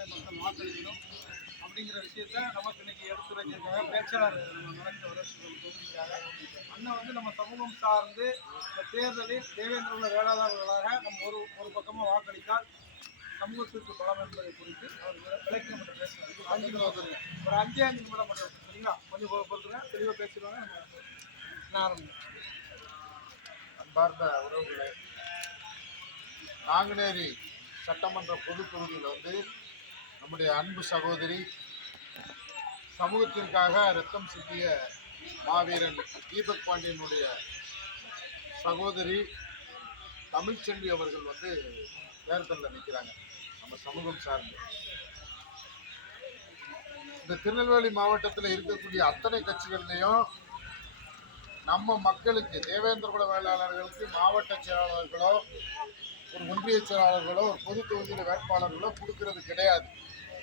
மக்கள் வாக்களிக்கணும் அப்படிங்கிற விஷயத்த நமக்கு இன்னைக்கு எடுத்துரைக்கிறதுக்காக பேச்சாளர் நம்ம நடக்கிற தொகுதிக்காக அண்ணன் வந்து நம்ம சமூகம் சார்ந்து இந்த தேர்தலில் தேவேந்திர வேளாளர்களாக நம்ம ஒரு பக்கமாக வாக்களித்தால் சமூகத்திற்கு பலம் என்பதை குறித்து அவர் விளக்கி நம்ம பேசுகிறார். 5 நிமிடம் ஒரு 5 நிமிடம் மட்டும் சரிங்களா, கொஞ்சம் பொறுத்துங்க, தெளிவாக பேசிடுவாங்க. நம்ம ஆரம்பிங்க. அன்பார்ந்த உறவுகளே, நாங்குநேரி சட்டமன்ற பொது தொகுதியில் நம்முடைய அன்பு சகோதரி, சமூகத்திற்காக ரத்தம் சிந்திய மாவீரன் தீபக் பாண்டியனுடைய சகோதரி தமிழ்ச்செல்வி அவர்கள் தேர்தலில் நிற்கிறாங்க. நம்ம சமூகம் சார்ந்து இந்த திருநெல்வேலி மாவட்டத்தில் இருக்கக்கூடிய அத்தனை கட்சிகள்லையும் நம்ம மக்களுக்கு தேவேந்திரகுல வேளாளர்களுக்கு மாவட்ட செயலாளர்களோ ஒரு ஒன்றிய செயலாளர்களோ ஒரு பொது தொகுதியில் வேட்பாளர்களோ கொடுக்கறது கிடையாது.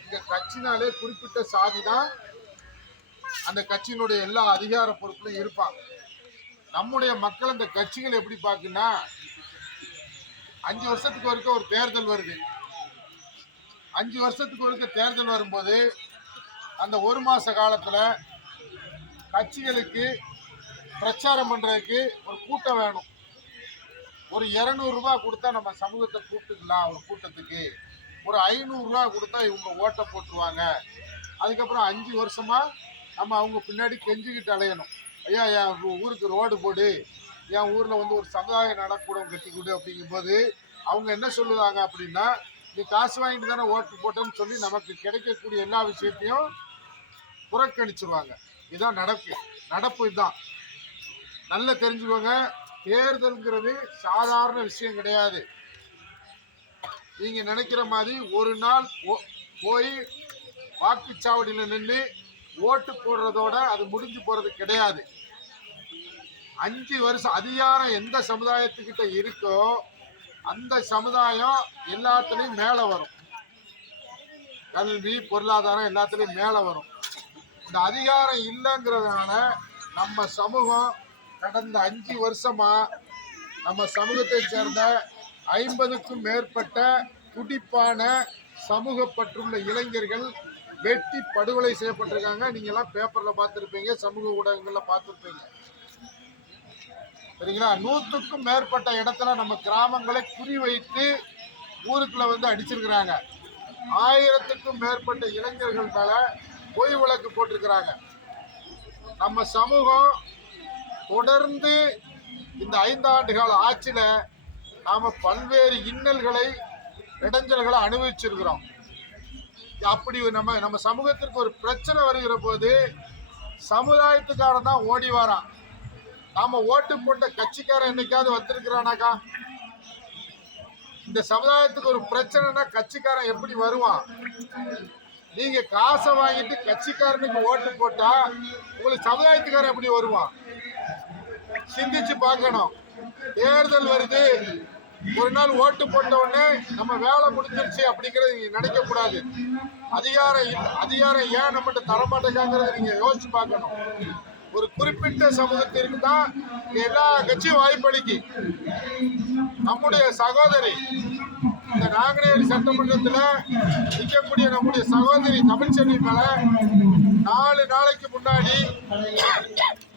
இங்க கட்சினாலே குறிப்பிட்ட சாதி தான் அந்த கட்சியினுடைய எல்லா அதிகார பொறுப்புலையும் இருப்பாங்க. நம்முடைய மக்கள் அந்த கட்சிகள் எப்படி பார்க்குன்னா, 5 வருஷத்துக்கு ஒருக்க ஒரு தேர்தல் வருது. 5 வருஷத்துக்கு ஒருக்க தேர்தல் வரும்போது அந்த 1 மாச காலத்துல கட்சிகளுக்கு பிரச்சாரம் பண்றதுக்கு ஒரு கூட்டம் வேணும். ஒரு 200 ரூபாய் கொடுத்தா நம்ம சமூகத்தை கூப்பிட்டுக்கலாம். ஒரு கூட்டத்துக்கு ஒரு 500 ரூபாய் கொடுத்தா இவங்க ஓட்டை போட்டுருவாங்க. அதுக்கப்புறம் 5 வருஷமா நம்ம அவங்க பின்னாடி கெஞ்சிக்கிட்டு அலையணும். ஐயா, என் ஊருக்கு ரோடு போடு, என் ஊரில் ஒரு சமுதாய நடக்கூடம் கட்டி கொடு அப்படிங்கும்போது அவங்க என்ன சொல்லுவாங்க அப்படின்னா, நீ காசு வாங்கிட்டு தானே ஓட்டு போட்டேன்னு சொல்லி நமக்கு கிடைக்கக்கூடிய எல்லா விஷயத்தையும் புறக்கணிச்சிருவாங்க. இதுதான் நடப்பு இதுதான். நல்லா தெரிஞ்சுக்கோங்க, தேர்தல்ங்கிறது சாதாரண விஷயம் கிடையாது. நீங்க நினைக்கிற மாதிரி ஒரு நாள் போய் வாக்குச்சாவடியில் நின்று ஓட்டு போடுறதோட அது முடிஞ்சு போறது கிடையாது. 5 வருஷம் அதிகாரம் எந்த சமுதாயத்துக்கிட்ட இருக்கோ அந்த சமுதாயம் எல்லாத்துலேயும் மேலே வரும். கல்வி, பொருளாதாரம் எல்லாத்துலேயும் மேலே வரும். இந்த அதிகாரம் இல்லைங்கிறதுனால நம்ம சமூகம் கடந்த 5 வருஷமா நம்ம சமூகத்தை சேர்ந்த 50க்கும் மேற்பட்ட துடிப்பான சமூக பற்றுள்ள இளைஞர்கள் வெட்டி படுகொலை செய்யப்பட்டிருக்காங்க. நீங்க எல்லாம் பேப்பர்ல பார்த்துருப்பீங்க, சமூக ஊடகங்கள்ல பார்த்துருப்பீங்க. சரிங்களா? 100க்கும் மேற்பட்ட இடத்துல நம்ம கிராமங்களை குறிவைத்து ஊருக்குள்ள அடிச்சிருக்கிறாங்க. 1000க்கும் மேற்பட்ட இளைஞர்கள் மேல பொய் வழக்கு போட்டிருக்கிறாங்க. நம்ம சமூகம் தொடர்ந்து இந்த 5 ஆண்டு கால ஆட்சியில நாம பல்வேறு இன்னல்களை, இடைஞ்சல்களை அனுபவிச்சிருக்கிறோம். அப்படி நம்ம சமூகத்திற்கு ஒரு பிரச்சனை வருகிற போது சமுதாயத்துக்காரன் தான் ஓடி வரான். நாம ஓட்டு போட்ட கட்சிக்காரன் என்னைக்காவது வந்திருக்கிறானாக்கா? இந்த சமுதாயத்துக்கு ஒரு பிரச்சனைனா கட்சிக்காரன் எப்படி வருவான்? நீங்க காசை வாங்கிட்டு கட்சிக்காரனுக்கு ஓட்டு போட்டா உங்களுக்கு சமுதாயத்துக்காரன் எப்படி வருவான்? சிந்திச்சு பார்க்கணும். தேர்தல் வருது, ஒரு நாள் ஓட்டு போட்ட உடனே நம்ம வேலை முடிஞ்சிருச்சு அப்படிங்கறது நீங்க நினைக்க கூடாது. அதிகாரம் ஏன் நம்மகிட்ட தரமாட்டேங்கிறத நீங்க யோசிச்சு பார்க்கணும். ஒரு குறிப்பிட்ட சமூகத்திற்கு தான் எல்லா கட்சியும் வாய்ப்பளிக்கு. நம்முடைய சகோதரி இந்த நாங்குநேரி சட்டமன்றத்தில் நிற்கக்கூடிய நம்முடைய சகோதரி தமிழ்ச்செல்வி மேல 4 நாளைக்கு முன்னாடி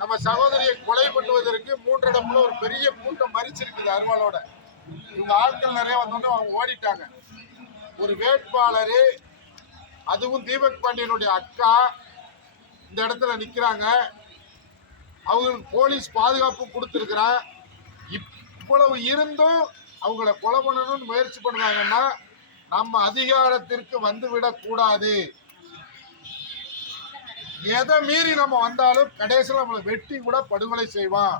நம்ம சகோதரியை கொலை பண்ணுவதற்கு 3 இடத்துல ஒரு பெரிய கூட்டம் மறிச்சிருக்குது அருவாளோட. இவங்க ஆட்கள் நிறைய வந்தோன்னு அவங்க ஓடிட்டாங்க. ஒரு வேட்பாளர், அதுவும் தீபக் பாண்டியனுடைய அக்கா இந்த இடத்துல நிக்கிறாங்க. அவங்களுக்கு போலீஸ் பாதுகாப்பு கொடுத்துருக்குறான். இவ்வளவு இருந்தும் அவங்கள கொலை பண்ணணும்னு முயற்சி பண்ணுவாங்கன்னா நம்ம அதிகாரத்திற்கு வந்துவிடக் கூடாது. எதை மீறி நம்ம வந்தாலும் கடைசியில் நம்மளை வெட்டி கூட படுகொலை செய்வான்.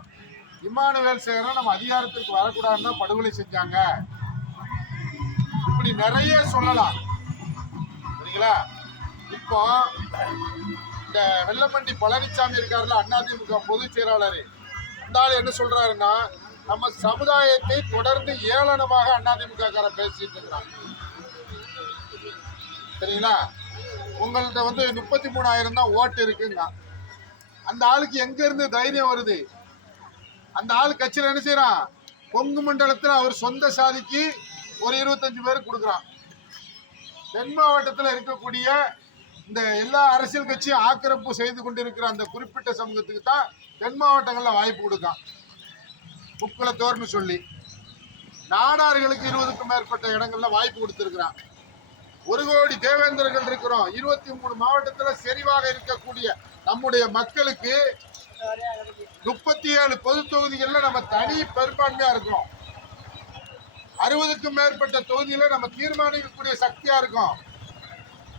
இமானுவேல் சேகரன் நம்ம அதிகாரத்திற்கு வரக்கூடாதுன்னா படுகொலை செஞ்சாங்க. இப்படி நிறைய சொல்லலாம். சரிங்களா? இப்போ இந்த வெள்ளமண்டி பழனிசாமி இருக்காருல்ல, அதிமுக பொதுச் செயலாளர், அந்த ஆள் என்ன சொல்றாருன்னா, நம்ம சமுதாயத்தை தொடர்ந்து ஏளனமாக அதிமுக காரன் பேசிட்டு இருக்கிறான். சரிங்களா? உங்கள்கிட்ட 33,000 தான் ஓட்டு இருக்குங்க. அந்த ஆளுக்கு எங்க இருந்து தைரியம் வருது? அந்த ஆள் கட்சியில் என்ன செய்யறான்? கொங்கு மண்டலத்தில் அவர் சொந்த சாதிக்கு ஒரு 25 பேருக்கு கொடுக்குறான். தென் மாவட்டத்தில் இருக்கக்கூடிய இந்த எல்லா அரசியல் கட்சியும் ஆக்கிரமிப்பு செய்து கொண்டிருக்கிற அந்த குறிப்பிட்ட சமூகத்துக்கு தான் தென் மாவட்டங்களில் வாய்ப்பு கொடுக்கான். முக்குளத்தோர்னு சொல்லி நாடார்களுக்கு 20க்கும் மேற்பட்ட இடங்கள்ல வாய்ப்பு கொடுத்திருக்கிறான். 1 கோடி தேவேந்திரர்கள் இருக்கிறோம். 23 மாவட்டத்தில் செறிவாக இருக்கக்கூடிய நம்முடைய மக்களுக்கு 37 பொது தொகுதிகளில் நம்ம தனி பெரும்பான்மையா இருக்கிறோம். 60க்கும் மேற்பட்ட தொகுதியில நம்ம தீர்மானிக்கக்கூடிய சக்தியா இருக்கோம்.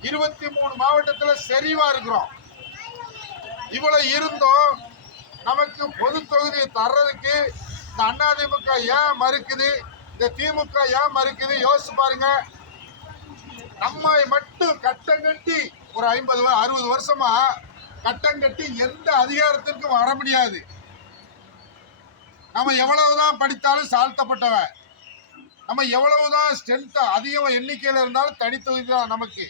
23 மாவட்டத்தில் செறிவா இருக்கிறோம். இவ்வளவு இருந்தும் நமக்கு பொது தொகுதியை தர்றதுக்கு இந்த அதிமுக ஏன் மறுக்குது, இந்த திமுக ஏன் மறுக்குது யோசிச்சு பாருங்க. நம்மை மட்டும் கட்டம் கட்டி ஒரு 50-60 வருஷமா கட்டம் கட்டி எந்த அதிகாரத்திற்கும் வர முடியாது. நம்ம எவ்வளவுதான் படித்தாலும் சாழ்த்தப்பட்டவன், நம்ம எவ்வளவுதான் ஸ்ட்ரென்த் அதிகம் எண்ணிக்கையில இருந்தாலும் தனித்தொகுதி தான் நமக்கு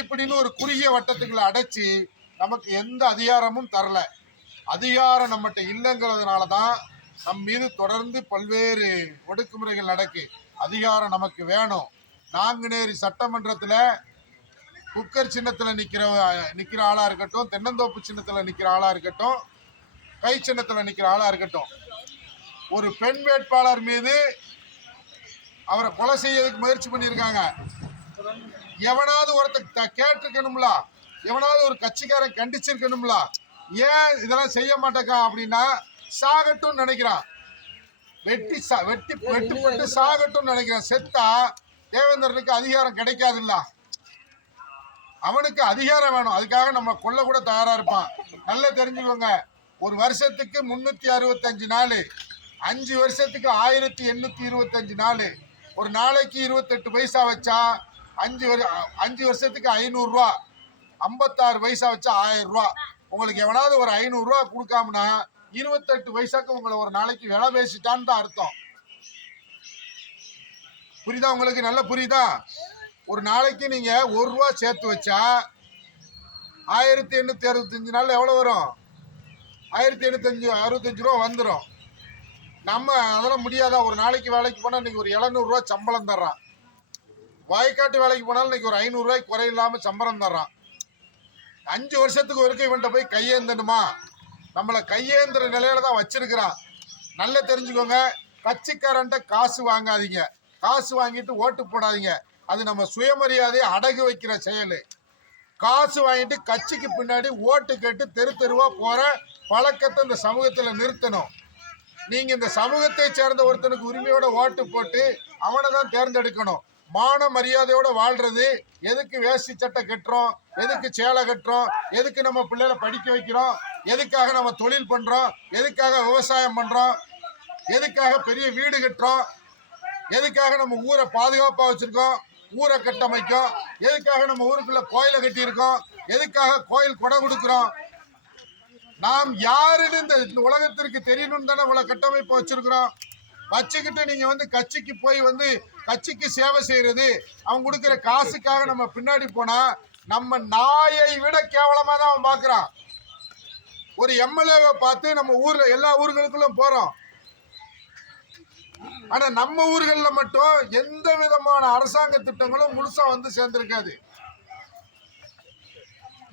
இப்படின்னு ஒரு குறுகிய வட்டத்துக்குள்ள அடைச்சி நமக்கு எந்த அதிகாரமும் தரல. அதிகாரம் நம்மகிட்ட இல்லைங்கிறதுனால தான் நம் மீது தொடர்ந்து பல்வேறு ஒடுக்குமுறைகள் நடக்கு. அதிகாரம் நமக்கு வேணும். நாங்குநேரி சட்டமன்றத்தில் குக்கர் சின்னத்தில் நிற்கிற ஆளாக இருக்கட்டும், தென்னந்தோப்பு சின்னத்தில் நிற்கிற ஆளாக இருக்கட்டும், கை சின்னத்தில் நிற்கிற ஆளாக இருக்கட்டும், ஒரு பெண் வேட்பாளர் மீது அவரை கொலை செய்யறதுக்கு முயற்சி பண்ணியிருக்காங்க. எவனாவது ஒருத்தர் கேட்டிருக்கணும்ல, எவனாவது ஒரு கட்சிக்காரன் கண்டிச்சிருக்கணும்ல, ஏன் இதெல்லாம் செய்ய மாட்டேக்கா அப்படின்னா சாகட்டும் நினைக்கிறான். வெட்டிப்பட்டு சாகட்டும் நினைக்கிறான். செத்தா தேவேந்திரனுக்கு அதிகாரம் கிடைக்காதுல்ல, அவனுக்கு அதிகாரம் வேணும். அதுக்காக நம்ம கொல்ல கூட தயாரா இருப்பான். நல்லா தெரிஞ்சுக்கோங்க. ஒரு வருஷத்துக்கு 365 நாள், 5 வருஷத்துக்கு 1825 நாள், ஒரு நாளைக்கு 28 பைசா வச்சா 5 வருஷத்துக்கு 500 ரூபா, 56 பைசா வச்சா 1000 ரூபா. உங்களுக்கு எவனாவது ஒரு 500 ரூபா கொடுக்காமனா 28 பைசாக்கு உங்களை ஒரு நாளைக்கு விலை பேசிட்டான்னு தான் அர்த்தம். புரியுதா உங்களுக்கு? நல்ல புரியுதா? ஒரு நாளைக்கு நீங்க 1 ரூபா சேர்த்து வச்சா 1865 நாள் எவ்வளவு வரும்? 1865 ரூபா வந்துடும். நம்ம அதெல்லாம் முடியாதா? ஒரு நாளைக்கு வேலைக்கு போனா இன்னைக்கு ஒரு 700 ரூபா சம்பளம் தர்றான். வயக்காட்டு வேலைக்கு போனாலும் இன்னைக்கு ஒரு 500 ரூபாய்க்கு குறையில்லாம சம்பளம் தர்றான். 5 வருஷத்துக்கு ஒருக்க இவன்ட்ட போய் கையேந்தணுமா? நம்மளை கையேந்திர நிலையில தான் வச்சிருக்கிறான். நல்லா தெரிஞ்சுக்கோங்க. கட்சிக்காரன்ட்ட காசு வாங்காதீங்க, காசு வாங்கிட்டு ஓட்டு போடாதீங்க. அது நம்ம சுயமரியாதையை அடகு வைக்கிற செயல். காசு வாங்கிட்டு கட்சிக்கு பின்னாடி ஓட்டு கேட்டு தெரு தெருவா போற பழக்கத்தை இந்த சமூகத்துல நிறுத்தணும். நீங்க இந்த சமூகத்தை சேர்ந்த ஒருத்தனுக்கு உரிமையோட ஓட்டு போட்டு அவனை தான் தேர்ந்தெடுக்கணும். மான மரியாதையோட வாழ்றது. எதுக்கு வேஷ்டி சட்டை கட்டுறோம், எதுக்கு சேலை கட்டுறோம், எதுக்கு நம்ம பிள்ளைகளை படிக்க வைக்கிறோம், எதுக்காக நம்ம தொழில் பண்றோம், எதுக்காக விவசாயம் பண்றோம், எதுக்காக பெரிய வீடு கட்டுறோம், எதுக்காக நம்ம ஊரை பாதுகாப்பா வச்சிருக்கோம், ஊரை கட்டமைக்கும், எதுக்காக நம்ம ஊருக்குள்ள கோயிலை கட்டியிருக்கோம், எதுக்காக கோயில் கொடை கொடுக்குறோம். நாம் யாருன்னு இந்த உலகத்திற்கு தெரியணும்னு தானே இவ்வளவு கட்டமைப்பு வச்சிருக்கிறோம். வச்சுக்கிட்டு நீங்க கட்சிக்கு போய் கட்சிக்கு சேவை செய்யறது, அவங்க கொடுக்குற காசுக்காக நம்ம பின்னாடி போனா நம்ம நாயை விட கேவலமா தான் அவன் பாக்குறான். ஒரு எம்எல்ஏவை பார்த்து நம்ம ஊர்ல எல்லா ஊர்களுக்குள்ளும் போறோம். ஆனா நம்ம ஊர்கள்ல மட்டும் எந்த விதமான அரசாங்க திட்டங்களும் முழுசா சேர்ந்திருக்காது.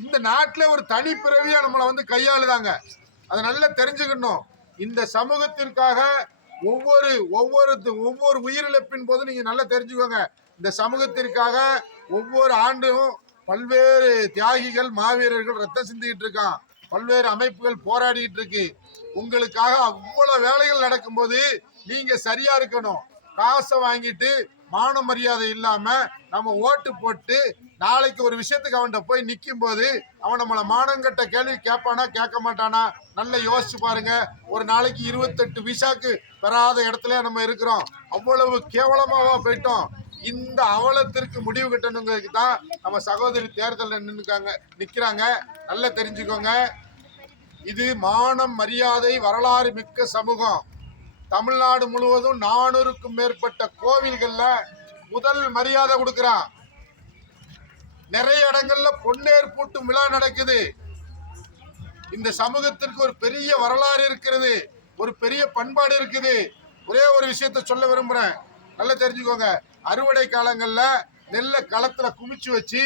இந்த நாட்டில் ஒரு தனிப்பிறவியா நம்மளை கையாளுதாங்க. அதை நல்லா தெரிஞ்சுக்கணும். இந்த சமூகத்திற்காக ஒவ்வொரு உயிரிழப்பின் போது நீங்க நல்லா தெரிஞ்சுக்கோங்க. இந்த சமூகத்திற்காக ஒவ்வொரு ஆண்டும் பல்வேறு தியாகிகள், மாவீரர்கள் ரத்தம் சிந்திக்கிட்டு இருக்கான். பல்வேறு அமைப்புகள் போராடிட்டு இருக்கு. உங்களுக்காக அவ்வளவு வேலைகள் நடக்கும்போது நீங்க சரியா இருக்கணும். காசை வாங்கிட்டு மான மரியாதை இல்லாம நம்ம ஓட்டு போட்டு நாளைக்கு ஒரு விஷயத்துக்கு அவன்கிட்ட போய் நிற்கும் போது அவன் நம்மளை மானங்கட்ட கேள்வி கேட்பானா கேட்க மாட்டானா நல்லா யோசிச்சு பாருங்க. ஒரு நாளைக்கு 28 விசாக்கு பெறாத இடத்துல நம்ம இருக்கிறோம். அவ்வளவு கேவலமாவா போயிட்டோம். இந்த அவலத்திற்கு முடிவு கட்டணுங்கிறதுக்கு தான் நம்ம சகோதரி தேர்தலில் நிற்கிறாங்க. நல்லா தெரிஞ்சுக்கோங்க. இது மானம் மரியாதை வரலாறு மிக்க சமூகம். தமிழ்நாடு முழுவதும் 400க்கும் மேற்பட்ட கோவில்கள்ல முதல் மரியாதை கொடுக்கிறான். நிறைய இடங்கள்ல பொன்னேர் பூட்டும் விழா நடக்குது. இந்த சமூகத்திற்கு ஒரு பெரிய வரலாறு இருக்கிறது, ஒரு பெரிய பண்பாடு இருக்குது. ஒரே ஒரு விஷயத்த சொல்ல விரும்புறேன், நல்லா தெரிஞ்சுக்கோங்க. அறுவடை காலங்கள்ல நெல்லை களத்துல குமிச்சு வச்சு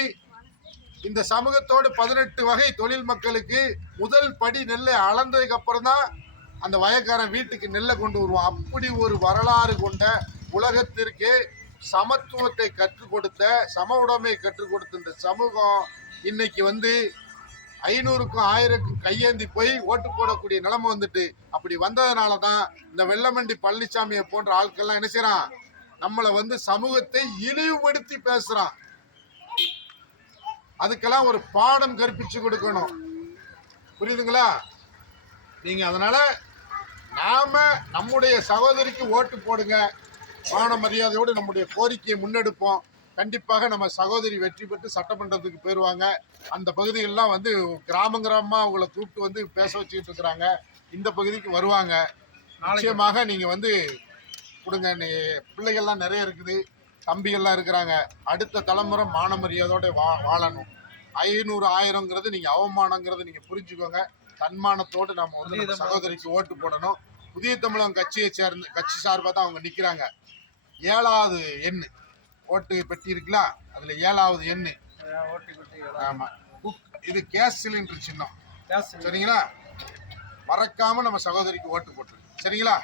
இந்த சமூகத்தோடு 18 வகை தொழில் மக்களுக்கு முதல் படி நெல்லை அளந்ததுக்கு அப்புறம் தான் அந்த வயக்காரன் வீட்டுக்கு நெல்லை கொண்டு வருவான். அப்படி ஒரு வரலாறு கொண்ட உலகத்திற்கு சமத்துவத்தை கற்றுக் கொடுத்த, சம உடைமையை கற்றுக் கொடுத்த இந்த சமூகம் இன்னைக்கு 500க்கும் 1000க்கும் கையேந்தி போய் ஓட்டு போடக்கூடிய நிலைமை வந்துட்டு. அப்படி வந்ததுனால தான் இந்த வெள்ளமண்டி பழனிசாமியை போன்ற ஆட்கள்லாம் என்ன செய்யறான், நம்மளை சமூகத்தை இழிவுபடுத்தி பேசுறான். அதுக்கெல்லாம் ஒரு பாடம் கற்பிச்சு கொடுக்கணும். புரியுதுங்களா? நீங்க அதனால நாம நம்முடைய சகோதரிக்கு ஓட்டு போடுங்க, மான மரியாதையோடு நம்முடைய கோரிக்கையை முன்னெடுப்போம். கண்டிப்பாக நம்ம சகோதரி வெற்றி பெற்று சட்டமன்றத்துக்கு போயிருவாங்க. அந்த பகுதிகளெல்லாம் கிராமமா அவங்களை கூப்பிட்டு பேச வச்சுக்கிட்டு இருக்கிறாங்க. இந்த பகுதிக்கு வருவாங்க. நிச்சயமாக நீங்க கொடுங்க. பிள்ளைகள்லாம் நிறைய இருக்குது, தம்பிகள்லாம் இருக்கிறாங்க. அடுத்த தலைமுறை மான மரியாதையோட வாழணும். 500 1000ங்கிறது நீங்க அவமானங்கிறது நீங்க புரிஞ்சுக்கோங்க. தன்மானத்தோடு நம்ம நம்ம சகோதரிக்கு ஓட்டு போடணும். புதிய தமிழகம் கட்சி சார்பாக தான் அவங்க நிக்கிறாங்க. 7வது எண்ணு ஓட்டு பெட்டி இருக்குல்ல, அதுல 7வது எண்ணு. ஆமா, இது கேஸ் சிலிண்டர் சின்னம். சரிங்களா? மறக்காம நம்ம சகோதரிக்கு ஓட்டு போட்டுருங்க. சரிங்களா?